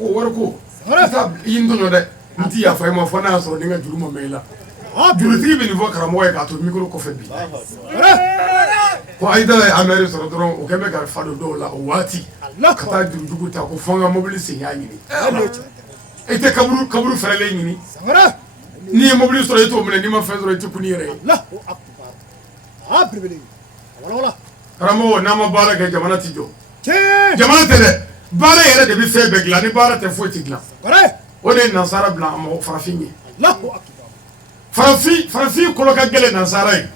wari ko i ndɔɲɔ dɛ n ti yafa i ma fɔ n'a y'a sɔrɔ ni ka juru ma mɛn i la jurutigi bɛ nin fɔ karamɔgɔ ye k'a to mikoro kɔfɛ bi ko Ayidara ye Amɛri sɔrɔ dɔrɔn o kɛn bɛ ka fa don dɔw la o waati ka taa jurujugu ta ko fɔ n ka mobili sen y'a ɲini i tɛ kaburu fɛrɛlen ɲini n'i ye mobili sɔrɔ i t'o minɛ n'i ma fɛn sɔrɔ i tɛ kun i yɛrɛ ye karamɔgɔ n'a ma baara kɛ jamana tɛ jɔ jamana tɛ dɛ baara yɛrɛ de bɛ fɛn bɛɛ dilan ni baara tɛ foyi tɛ dilan o de ye nansara bila mɔgɔ farafin ye farafin kolo ka gɛlɛn nansara ye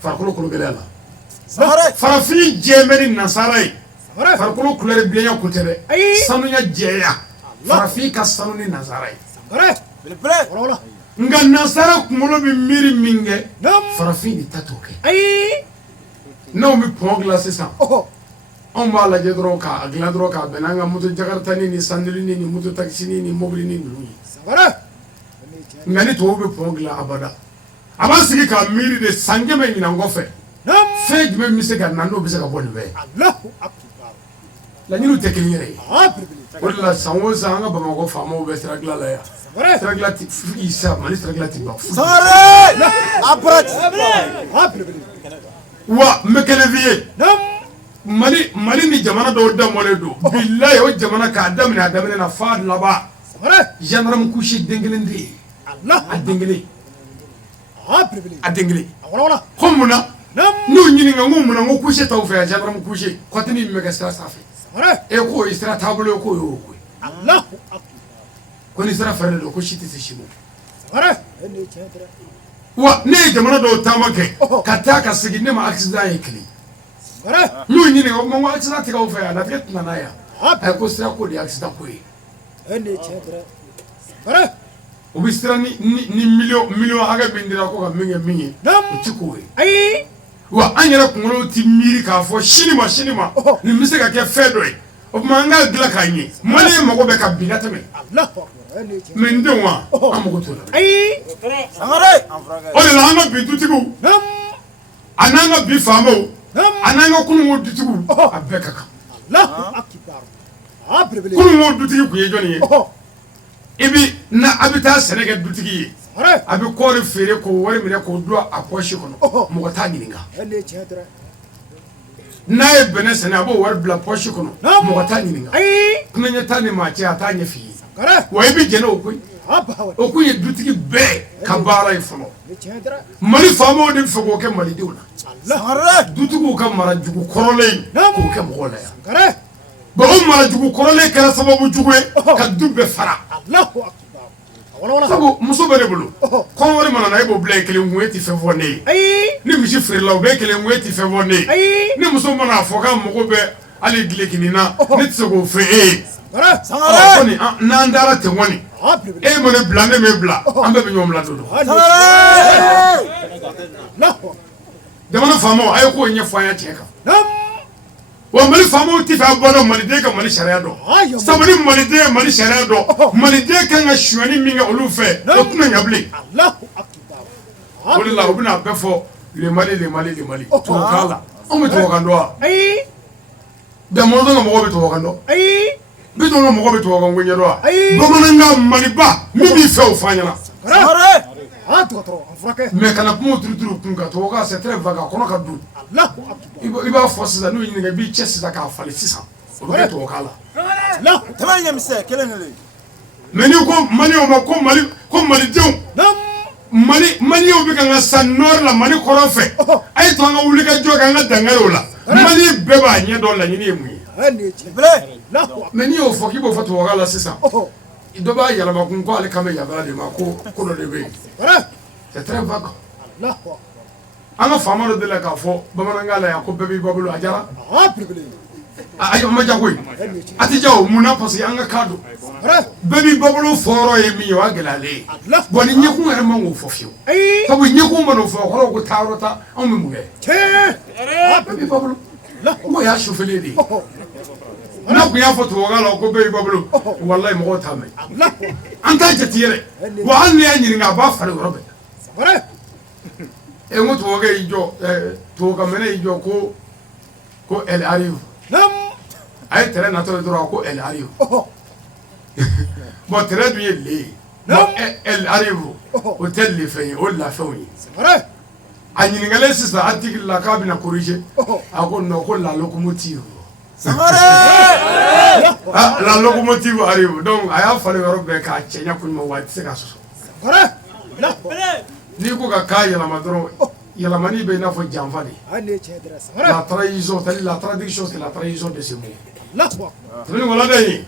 farikolo kolo gɛlɛya la farafin jɛ bɛ ni nansara ye farikolo couleur bilenya ko tɛ dɛ sanuya jɛya farafin ka sanu ni nansara ye nka nansara kunkolo bɛ miiri min kɛ farafin de ta t'o kɛ n'anw bɛ pɔn dilan sisan anw b'a lajɛ dɔrɔn k'a dilan dɔrɔn k'a bɛn n'an ka moto jakartani ni sandilini ni moto takisini ni mobili ni ninnu ye nka ni tubabu bɛ pɔn dilan abada a b'a sigi k'a miiri de san kɛmɛ ɲinan kɔfɛ fɛn jumɛn bɛ se ka na n'o bɛ se ka bɔ nin bɛɛ laɲiniw tɛ kelen yɛrɛ ye o de la san o san an ka Bamakɔ faamaw bɛ sira dilan la yan sira dilan ti isa Mali sira dilan ti ban wa n bɛ kelen f'i ye Mali ni jamana dɔw damɔlen don bilayi o jamana k'a daminɛ a daminɛ na f'a laban gendarme couché den kelen tɛ yen a den kelen ko munna n'u ɲininka n ko munna n ko couché t'aw fɛ yan gendarme couché kɔtini min bɛ kɛ sira sanfɛ e k'o ye sira taabolo ye k'o y'o ko ye ko ni sira fɛrɛlen don ko si tɛ se si ma wa ne ye jamana dɔw taama kɛ ka taa ka segin ne ma accident ye kelen n'u ɲininka n ko accident tɛ k'aw fɛ yan latigɛ tɛna n'a yan a ko sira ko de ye accident ko ye o bɛ sira ni miliyɔn hakɛ min dira ko ka min kɛ min ye o tɛ k'o ye wa an yɛrɛ kunkolo tɛ miiri k'a fɔ sini ma nin bɛ se ka kɛ fɛn dɔ ye o tuma an k'a dilan k'a ɲɛ Maliyɛn mago bɛ ka bin ka tɛmɛ mais n denw wa an mago t'o la o de la an ka bi dutigiw a n'an ka bi faamaw a n'an ka kununko dutigiw a bɛɛ ka kan kununko dutigi tun ye jɔnni ye i bɛ a bɛ taa sɛnɛ kɛ dutigi ye a bɛ kɔɔri feere k'o wari minɛ k'o don a poche kɔnɔ mɔgɔ t'a ɲininka n'a ye bɛnɛ sɛnɛ a b'o wari bila poche kɔnɔ mɔgɔ t'a ɲininka kulonkɛ t'a ni maa cɛ a t'a ɲɛ f'i ye wa i bɛ jɛnɛ o koyi o kun ye dutigi bɛɛ ka baara ye fɔlɔ Mali faamaw de bɛ fɛ k'o kɛ malidenw na dutigiw ka marajugu kɔrɔlen k'o kɛ mɔgɔw la yan bon o marajugu kɔrɔlen kɛra sababu jugu ye ka du bɛɛ fara sabu muso bɛ ne bolo kɔn wari mana na e b'o bila ye kelen kun e tɛ fɛn fɔ ne ye ni misi feerela o bɛ kelen kun e tɛ fɛn fɔ ne ye ni muso mana fɔ k'a mago bɛ hali gilekinin na ne tɛ se k'o fɛ e ye kɔni n'an dara ten kɔni e ma ne bila ne m'e bila an bɛɛ bɛ ɲɔgɔn bila don jamana faamaw a ye k'o ɲɛfɔ an ye tiɲɛ kan wa Mali faamaw tɛ fɛ a bɔ dɔn maliden ka Mali sariya dɔn sabu ni maliden ye Mali sariya dɔn maliden kan ka sonyali min kɛ olu fɛ o tɛna ɲɛ bilen o de la u bɛna bɛɛ fɔ le Mali tubabukan la anw bɛ tubabukan dɔn wa Mɔzɔn ka mɔgɔw bɛ tubabukan dɔn Bitɔn ka mɔgɔw bɛ tubabukan ko ɲɛdɔn wa bamanankan Maliba min b'i fɛ o fɔ an ɲɛna mais kana kuma turuturu kun kan tubabukan c'est très vague a kɔnɔ ka dun i b'a fɔ sisan n'u ɲininka i b'i cɛ sisan k'a falen sisan o bɛ kɛ tubabukan la mais n'i ko Maliyɛnw ma ko malidenw Maliyɛnw bɛ ka n ka sa nord la Mali kɔrɔn fɛ a ye to an ka wuli ka jɔ kɛ an ka dankari o la Mali bɛɛ b'a ɲɛ dɔn laɲini ye mun ye mais n'i y'o fɔ k'i b'o fɔ tubabukan la sisan dɔ b'a yɛlɛma kun ko ale kan bɛ yabara de ma ko dɔ de bɛ yen c'est très vague an ka faama dɔ delila k'a fɔ bamanankan la yan ko bɛɛ b'i ba bolo a diyara a ma diya koyi a tɛ diya o munna parce que an ka kan don bɛɛ b'i ba bolo fɔyɔrɔ ye min ye o y'a gɛlɛyalen ye bon ni ɲɛkun yɛrɛ man k'o fɔ fiyewu sabu ɲɛkun mana o fɔ o kɔrɔ ko taayɔrɔ ta anw bɛ mun kɛ bɛɛ b'i ba bolo o y'a sufɛlen de ye n'a kun y'a fɔ tubabukan la ko bɛɛ b'i ba bolo walayi mɔgɔw t'a mɛn an t'a jate yɛrɛ wa hali n'i y'a ɲininka a b'a fari yɔrɔ bɛɛ n ko tubabukɛ y'i jɔ tubabukan mɛnɛ y'i jɔ ko elle arrive ay tere na to dro ko el ariyo bon tere du le el ariyo hotel le fe o la fe wi anyi ngale sisa article la ka bi na corriger ako no ko la locomotive la locomotive arrive donc aya fale yoro be ka chenya kun mo wati se ka so ni ko ka yala madro yala mani be na fo janfali la trahison c'est la traduction c'est la trahison de ce mot la quoi ni wala dai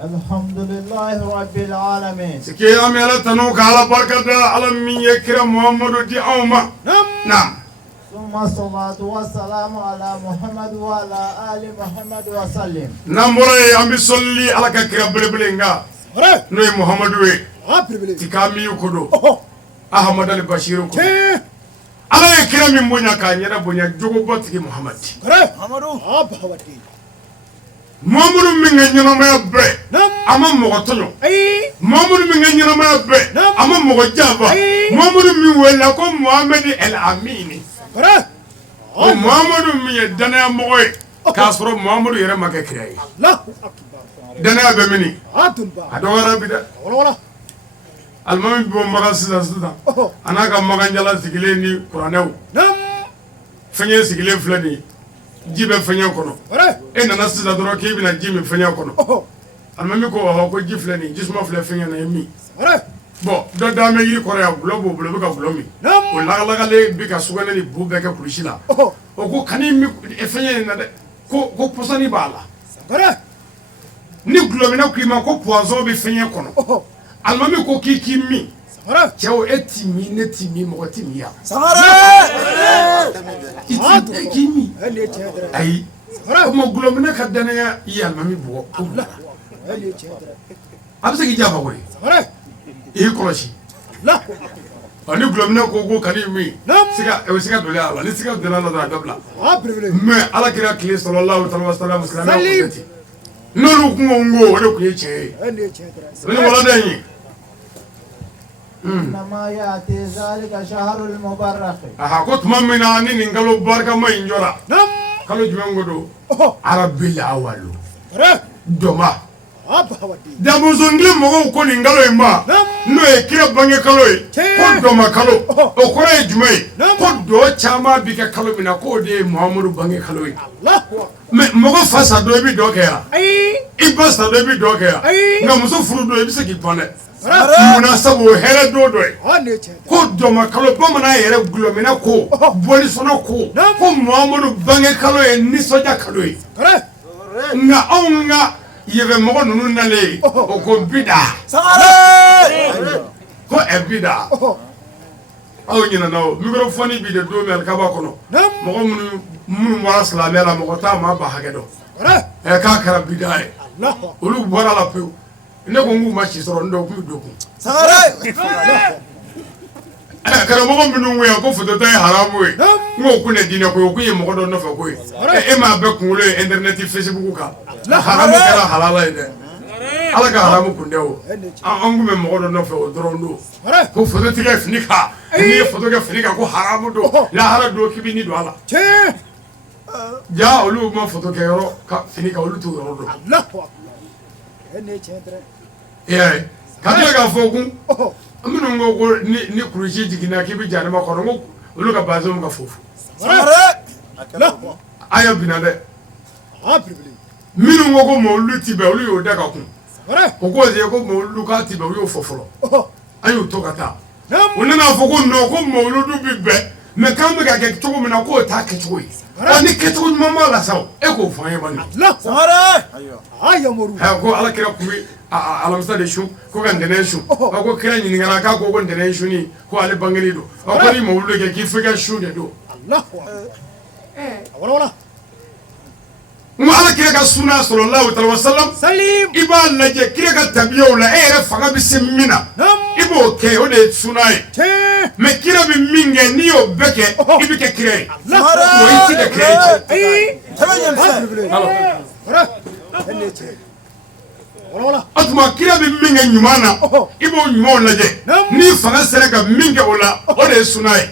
alhamdulillah rabbil alamin sike amela tanu kala barkada alamin yakram muhammadu di awma nam ثم الصلاة والسلام على محمد وعلى آل محمد وسلم نمبر أمي صلي على كريم بلبلينغا نوي محمد وي تكامي يكودو أحمد البشير كودو على كريم بنيا كانيرا بنيا جوجو باتكي محمد محمد من ينام يبري أما مغتنو محمد من ينام يبري أما مغجابا محمد من ولا كم محمد الأمين o Muhammadu mi dana moy kasro Muhammadu yere maka kirai dana be mini adora bida almami bo maga sida anaka maga njala sigile ni qur'anaw fenye sigile flani jibe fenye kono e nana sida doro ke bina jimi fenye kono almami ko ji flani jisma fle fenye na yemi bon do dame yiri kore ya globo be ka glomi o la le bi ka sugane ni bu be ka kulishila o ko kani mi e fenye na de ko posani bala ni glomi na kuima ko poison be fenye kono almami ko kiki mi cheo etimi netimi mo timi ya iti kimi ai mo glomi na ka dana ya almami bo abse ki jaba we e kolosi la ani glomina ko kani mi siga dole ala ni siga dole ala da dabla mais ala kira kile sallallahu alaihi wasallam sallallahu nolu kungo wala ku yeche ni wala dani nama yati zalika shahrul mubarak aha ko tumamina ni ngalo barka mai njora kalo jumengodo arabil awalu doma damuzongile mogo ko ni ngalo imba no e kira bange kalo e ko do makalo o ko e jumai ko do chama bi ka kalo bina ko de muhammadu bange kalo e me mogo fasa do bi do kaya iba sa do bi do kaya na muso furu do bi se ki pone muna sabo hele do do ko do makalo ba mana yere glomina ko boli sono ko muhammadu bange kalo e ni soja kalo e nga onga yeve mogo nunu nale o ko bida ko e bida aw nyina no microphone bi de do mel ka ba kono mogo munu wala salame la mogo ta ma ba hagedo e ka kara bida e olu bora la pe ne ko ngu ma ci soro ndo ku do ku kara mogo minu we ko foto tay haramu e ngo ku ne dine ko ku ye mogo do no fa ko e ma be ku le internet facebook ka haramu kala halala ide ala ka haramu kundewo angu me mogo do no fa o drondo ko foto tige finika ni foto ke finika ko haramu do la hara do kibi ni do ala ja olu ma foto ke yoro ka finika olu tu yoro do Allahu akbar ene chendre ka ga fogun amino ngo ni kuruji jigina kibi janama ko ngo olu ka bazo nga fofu aya binade minu ngo ko mo lu tibe olu yo daga kun ko ko je ko mo lu ka tibe yo foforo ayo to kata wona na foko no ko mo lu du bibe me kan be ga ke to mo na ko ta ke to yi ani ke to mo ma la saw e ko fanye bani ayo moru ha ko ala kira ku ala mstade shu ko ga ndene shu ko kira ni ngara ka ko ndene shu ni ko ale bangeli do ko ni mo lu ke ki fika shu de do Allah wala ala kira ka sunna sallallahu alaihi wasallam salim iba laje kira ka tabiyo la ere faga bi semina ibo ke o de sunna e me kira bi minge ni o beke ibi ke kire mo iti de kire wala atuma kira bi minge nyumana ibo nyumo laje ni faga sere ka minge ola o de sunna e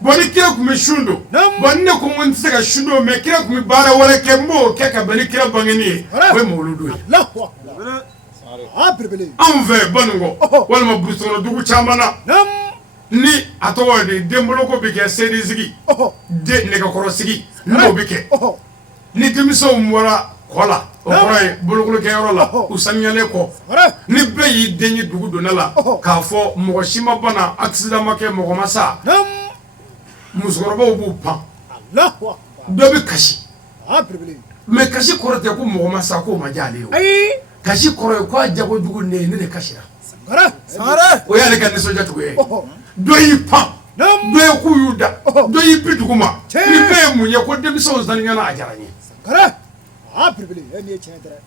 bon ni kira kun bɛ sun don bon ne ko n tɛ se ka sun don mais kira kun bɛ baara wɛrɛ kɛ n b'o kɛ ka bɛn ni kira bangeni ye o ye mawuludu ye anw fɛ Banikɔ walima burusi kɔnɔ dugu caman na ni a tɔgɔ de den boloko bɛ kɛ seedi sigi nɛgɛkɔrɔsigi n'o bɛ kɛ ni denmisɛnw bɔra kɔ la o kɔrɔ ye bolokolokɛyɔrɔ la u sanuyalen kɔ ni bɛɛ y'i den ye dugu donna la k'a fɔ mɔgɔ si ma bana accident ma kɛ mɔgɔ ma sa musokɔrɔbaw b'u pan dɔ bɛ kasi mais kasi kɔrɔ tɛ ko mɔgɔ ma sa k'o ma diya ale ye o kasi kɔrɔ ye k'a jago jugu ne ye ne de kasira o y'ale ka nisɔndiya cogo ye dɔ y'i pan dɔ ye k'u y'u da dɔ y'i bi dugu ma ni bɛɛ ye mun ye ko denmisɛnw sanuyana a diyara n ye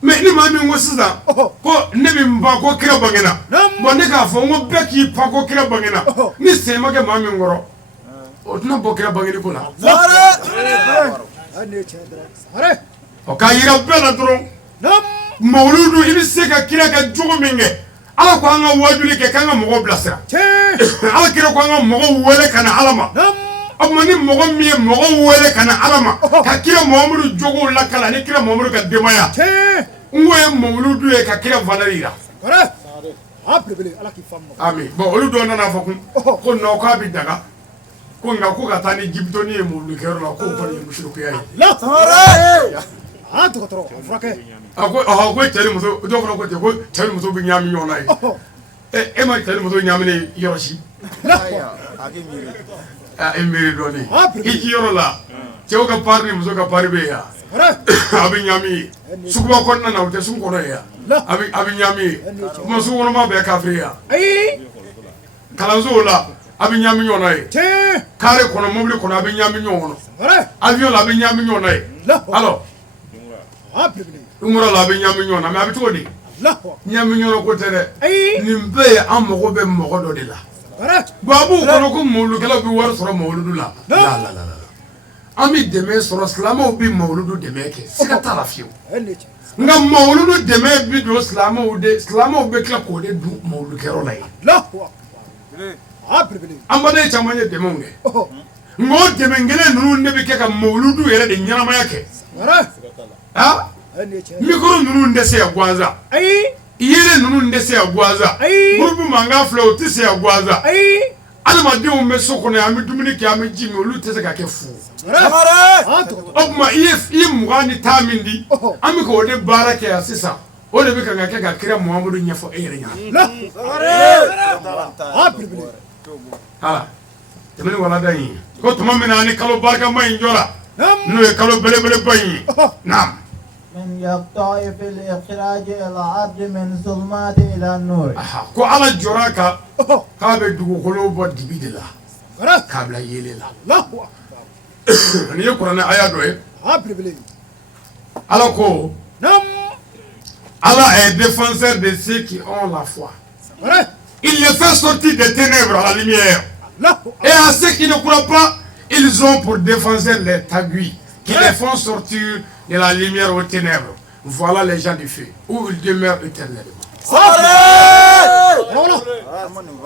mais ni maa min ko sisan ko ne bɛ n pan ko kira bangena bon ne k'a fɔ n ko bɛɛ k'i pan ko kira bangena ni sen ma kɛ maa min kɔrɔ o tɛna bɔ kira bangeni ko la k'a yira bɛɛ la dɔrɔn mawuludu i bɛ se ka kira ka jogo min kɛ ala ko an ka wajuli kɛ k'an ka mɔgɔw bilasira ala kira ko an ka mɔgɔw wele ka na ala ma o tuma ni mɔgɔ min ye mɔgɔw wele ka na ala ma ka kira Muhamadu jogow lakala ni kira Muhamadu ka denbaya n ko ye mawuludu ye ka kira valeur yira ami bon olu dɔw nana fɔ ko non k'a bɛ daga ko nka ko ka taa ni jibitoni ye mawuludukɛyɔrɔ la k'o kɔni ye musirikuya ye a ko cɛ ni muso dɔw fana ko ten ko cɛ ni muso bɛ ɲagami ɲɔgɔn na ye e ma cɛ ni muso ɲagami yɔrɔ si e miiri dɔɔnin i ci yɔrɔ la cɛw ka pari ni muso ka pari bɛ yan a bɛ ɲagami ye suguba kɔnɔna na o tɛ sugu kɔnɔ ye yan a bɛ ɲagami ye kuma sugu kɔnɔma bɛɛ kafiri yan kalansow la a bɛ ɲagami ɲɔgɔn na ye kare kɔnɔ mobili kɔnɔ a bɛ ɲagami ɲɔgɔn kɔnɔ avion la a bɛ ɲagami ɲɔgɔn na ye alors umura la a bɛ ɲagami ɲɔgɔn na mais a bɛ cogo di ɲagami ɲɔgɔn ko tɛ dɛ nin bɛɛ ye an mago bɛ mɔgɔ dɔ de la babu kɔnɔ ko mawuludukɛlaw bɛ wari sɔrɔ mawuludu la an bɛ dɛmɛ sɔrɔ silamɛw bɛ mawuludu dɛmɛ kɛ siga t'a la fiyewu nka mawuludu dɛmɛ bɛ don silamɛw bɛ tila k'o de dun mawuludukɛyɔrɔ la yen an baden caman ye dɛmɛw kɛ nka o dɛmɛ kelen ninnu de bɛ kɛ ka mawuludu yɛrɛ de ɲɛnamaya kɛ mikoro ninnu tɛ se ka gansan yiri ninnu tɛ se ka gansan gurupu mankan filɛ o tɛ se ka gansan adamadenw bɛ so kɔnɔ an bɛ dumuni kɛ an bɛ ji min olu tɛ se ka kɛ fu o tuma i ye 20 ni tan min di an bɛ k'o de baara kɛ yan sisan o de bɛ kan ka kɛ ka kira Muhamadu ɲɛfɔ e yɛrɛ ɲɛna tɛmɛni walada in ko tuma min na ni kalo barikama in jɔra n'o ye kalo belebeleba in ye naam من يقطع في الإخراج العبد من ظلمات إلى النور ko ala jɔra ka k'a bɛ dugukolo bɔ dibi de la k'a bila yelen la nin ye kuranɛ aya dɔ ye ala ko Allah est défenseur de ceux qui ont la foi il les fait sortir des ténèbres à la lumière et à ceux qui ne croient pas ils ont pour défenseur les taguis qui les font sortir de la lumière aux ténèbres. Voilà les gens du feu, où ils demeurent éternellement.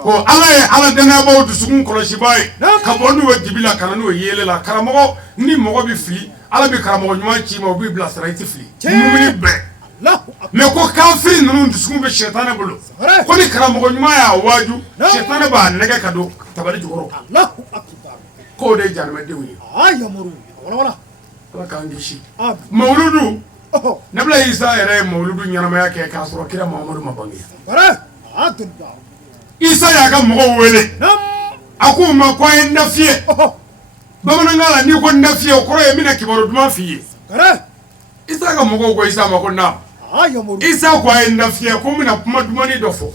Oh, ala denaba du sugun kɔlɔsi ba ye ka bɔ n'u ye dibi la ka na n'u ye yele la karamɔgɔ ni mɔgɔ bɛ fili ala bɛ karamɔgɔ ɲuman ci ma o b'i bilasira i tɛ fili mumuni bɛɛ mais ko kafiri ninnu dusukun bɛ sɛtanɛ bolo ko ni karamɔgɔ ɲuman y'a waaju sɛtanɛ b'a nɛgɛ ka don tabali jukɔrɔ k'o de ye janɛmɛdenw ye ala k'an kisi mawuludu nabila Isa yɛrɛ ye mawuludu ɲɛnamaya kɛ k'a sɔrɔ kira Muhamadu ma bange Isa y'a ka mɔgɔw wele a k'u ma ko a ye n dafiyɛ bamanankan la n'i ko n dafiyɛ o kɔrɔ ye n bɛna kibaru duman f'i ye Isa ka mɔgɔw ko Isa ma ko na Isa ko a ye n dafiyɛ ko n bɛna kuma dumani dɔ fɔ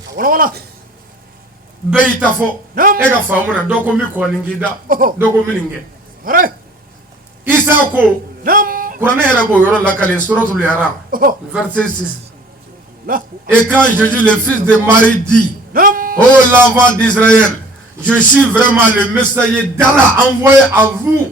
bɛɛ y'i ta fɔ e ka faamu na dɔ ko n bɛ kɔni k'i da dɔ ko n bɛ nin kɛ Isa ko kuranɛ yɛrɛ b'o yɔrɔ lakale suratul Aram verset 6 et quand Jésus le fils de Marie dit oh l'enfant d'Israël je suis vraiment le messager d'Allah envoyé à vous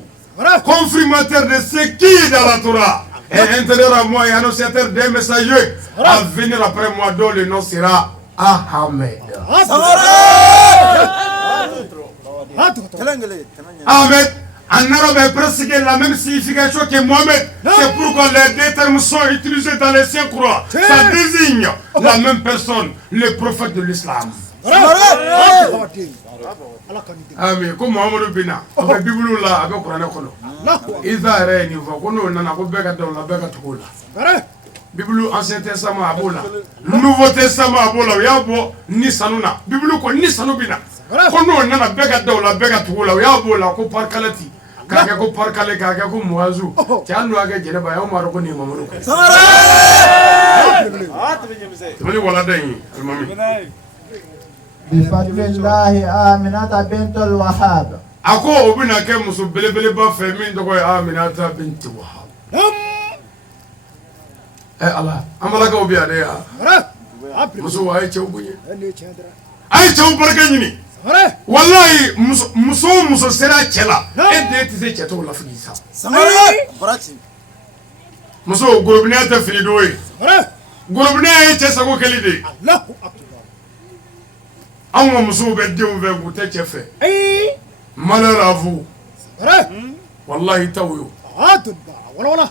confirmateur de ce qui est dans la Torah et intérieur à moi et annonciateur des messagers à venir après moi dont le nom sera Ahmed Ahmed, en arabe est presque la même signification que Mohamed. C'est pourquoi les deux termes sont utilisés dans les Saint-Croix. Ça désigne la même personne, le prophète de l'islam. Amen. Comme Mohamed Bina, avec Bible là, avec Coran Kono. Israël ni voit qu'on n'a pas besoin de la bega toula. Bible Ancien Testament abola, Nouveau Testament abola, yabo ni sanuna. Bible ko ni sanu bina. Kono nana bega de la bega toula, yabo ko par kalati. Kaka ko par kale kaka ko muazu. Tiando aga jere ba yo maro ko ni mamuru. Tuli wala dai almami. بفضل الله آمنة بنت الوهاب Ako obina ke muso belebele ba fe min dogo Aminata binti Wahab. Allah, amala ka obi ade ya. Muso wa ai chew bunye. Ai chew barka nyini. Wallahi muso sera chela. E de ti se cheto la fugisa. Muso gorobina ta fini doyi. Gorobina ai che sago kelide. Allahu akbar. Anwa muso be dew be gute chefe. Malheur à vous. Wallahi tawiyo. Wala.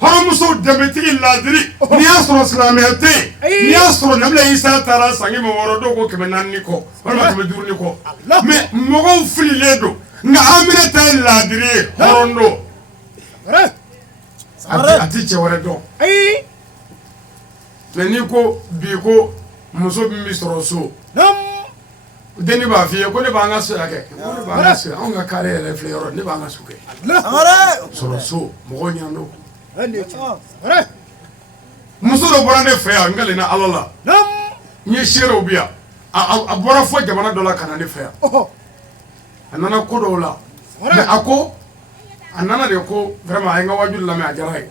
Haramuso demetigi ladiri. Ni yasro islamiyate. Ni yasro nabla Isa tara sangi mo worodo ko kemenani ko. Wala ko durni ko. Mais mogo fililedo. Nga Aminata ladiri horondo. Ati che worodo. Mais ni ko bi ko muso bi misro so. Deni ba fiye ko ne ba nga so yake ko ne ba nga so on ga kare le fleur ne ba nga so ke soro so mo nyando muso do borane fe ya ngale na alala ni shero bia a bora fo jamana dola kana ne fe ya anana ko do la me ako anana de ko vraiment ay nga wajul la me ajaray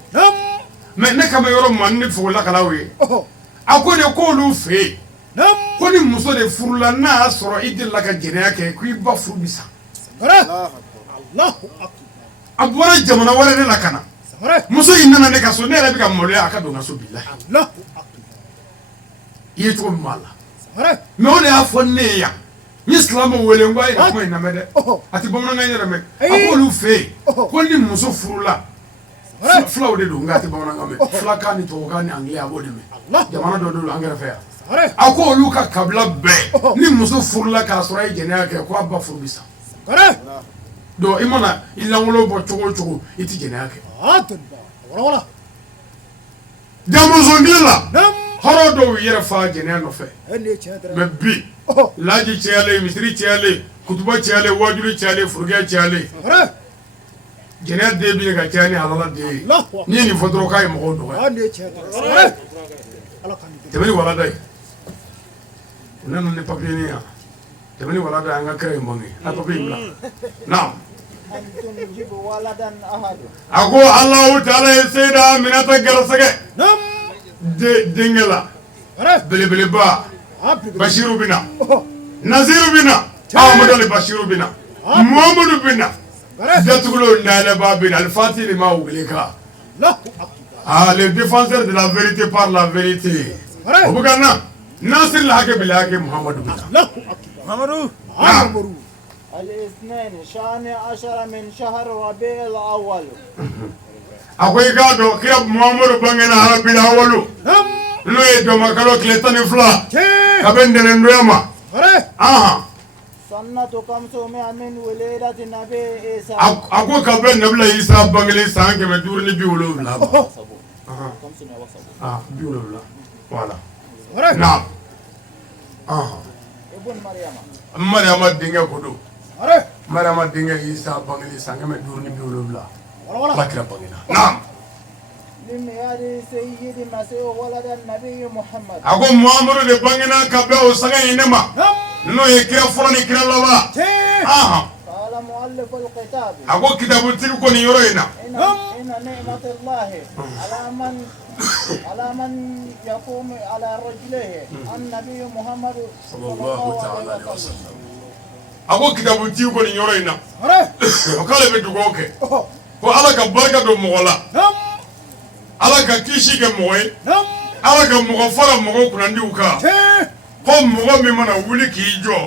me ne kama yoro man ni fo la kala we ako de ko lu fe ko ni muso de furula na sɔrɔ i delila ka jɛnɛya kɛ ko i ba furu bi sa a bɔra jamana wɛrɛ de la ka na muso in nana ne ka so ne yɛrɛ bɛ ka maloya a ka don n ka so bilahi i ye cogo min b'a la mais o de y'a fɔ ne ye yan n ye silamɛw wele n ko a ye nin kuma in lamɛn dɛ a tɛ bamanankan yɛrɛ mɛn a k'olu fɛ yen ko ni muso furula fulaw de don nka a tɛ bamanankan mɛn fulakan ni tubabukan ni angilɛ a b'o de mɛn jamana dɔ de don an kɛrɛfɛ yan a ko olu ka kabila bɛɛ ni muso furula k'a sɔrɔ a ye jɛnɛya kɛ ko a ba furu bi sa donc i mana i lankolon bɔ cogo o cogo i tɛ jɛnɛya kɛ denmuso la hɔrɔn dɔw yɛrɛ fa jɛnɛya nɔfɛ mais bi laji cɛyalen misiri cɛyalen kutuba cɛyalen wajuli cɛyalen furukɛ cɛyalen jɛnɛya den bi ka caya ni halala den ye n'i ye nin fɔ dɔrɔn k'a ye mɔgɔw dɔgɔya tɛmɛni walada ye u nana ni papiye ni yan tɛmɛni walada an ka kɛra in bange a papiye in bila naam a ko Alahu Taala ye Seyida Aminata garisɛgɛ denkɛ la belebeleba Bashiru bina Naziru bina Amadou Bashiru bina Muhammadu bina Jatugulo Naleba bina Al-Fatih de ma wele ka les défenseurs de la vérité par la vérité. Obugana Nasir al-Haqq bil-Haqq Muhammadu bina Muhammadu الاثنين 12 من شهر ربيع الأول akoy gado kira Muhammadu bangena harabil awalu no e do makalo kletani fla kabendene ndoyama سنة 500 من ولادة النبي عيسى ako kaben nabla Isa bangele sanke me durni bi wolo la bi wolo la wala na ابن مريم Mariama dinga kodo Mariama dinga Isa bangele sanke me durni bi wolo la wala kira bangena naam لميلاد سيد المسيح ولد النبي محمد ako Muhammadu de bangena kabe o sanga inema no e kira forani kira lawa قال مؤلف الكتاب ako kitabu tiku ko ni yoro ina إن نعمة الله على من يقوم على رجله النبي محمد صلى الله عليه وسلم ako kitabu tiku ko ni yoro ina o kale be dugo ke ko ala ka barka do mogola ala ka kishi ke moye ala ka mogo fara mogo kuna ndi uka ko mogo mi mana wuli ki jo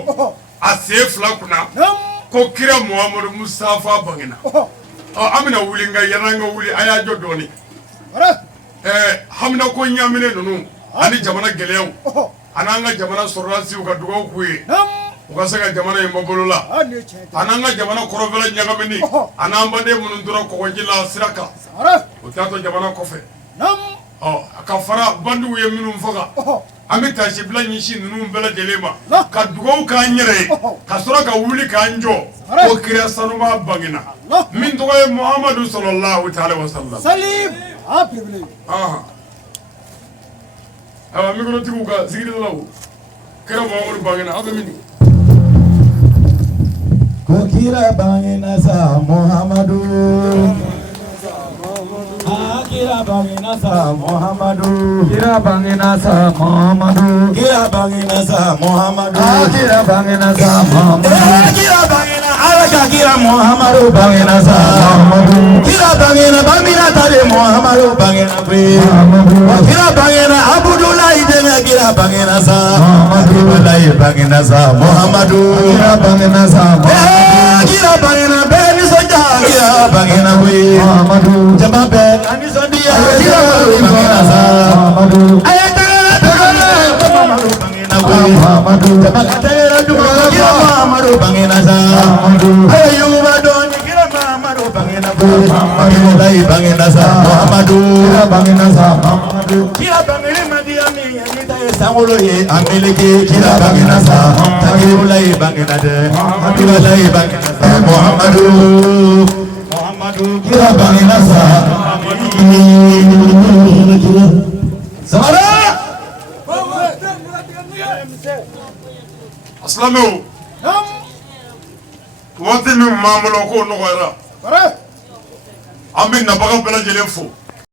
a se fla kuna ko kira Muhammadu Mustafa bangena amina wuli nga yananga wuli aya jo doni hamna ko nyamine nunu ani jamana gelew ananga jamana sorrasi ka dugaw kuye ukasaka jamana yembolola ananga jamana korofela nyagamini anamba de munundura ko wajila siraka utato jamana kofe akafara bandu ye minnu faga ami tashi bla nyishi nunu bela jelema ka dugaw ka nyere ka sura ka wuli ka njo ko kira sanuma bangina min dugaw Muhammadu sallallahu ta'ala wa sallam salim abibli awa mi kono tigu ka sigiri lawo kira Muhammadu bangina abe min ko kira bangina sa Muhammadu kira bangina sa Muhammadu kira bangina sa Muhammadu kira bangina sa Muhammadu kira bangina sa Muhammadu kira bangina alaka kira Muhammadu bangina sa Muhammadu kira bangina tare Muhammadu bangina pe kira bangina Abdullah idena kira bangina sa Muhammadu wallahi bangina sa Muhammadu kira bangina sa Muhammadu kira bangina beni soja kira bangina we Muhammadu jamabe ani sondia kira bangina sa Muhammadu ayata Muhammadu bangina we Muhammadu jamakatera kira Muhammadu bangina sa Muhammadu ayuba doni kira Muhammadu bangina we wallahi bangina sa Muhammadu kira bangina sa Muhammadu kira bangina madiami anita sangolo ye ameleke kira bangina sa wallahi bangina de wallahi bangina sa Muhammadu kira bangina sa Samara aslamo wati min mamulo ko nogoyra amin na baga bela jelen fo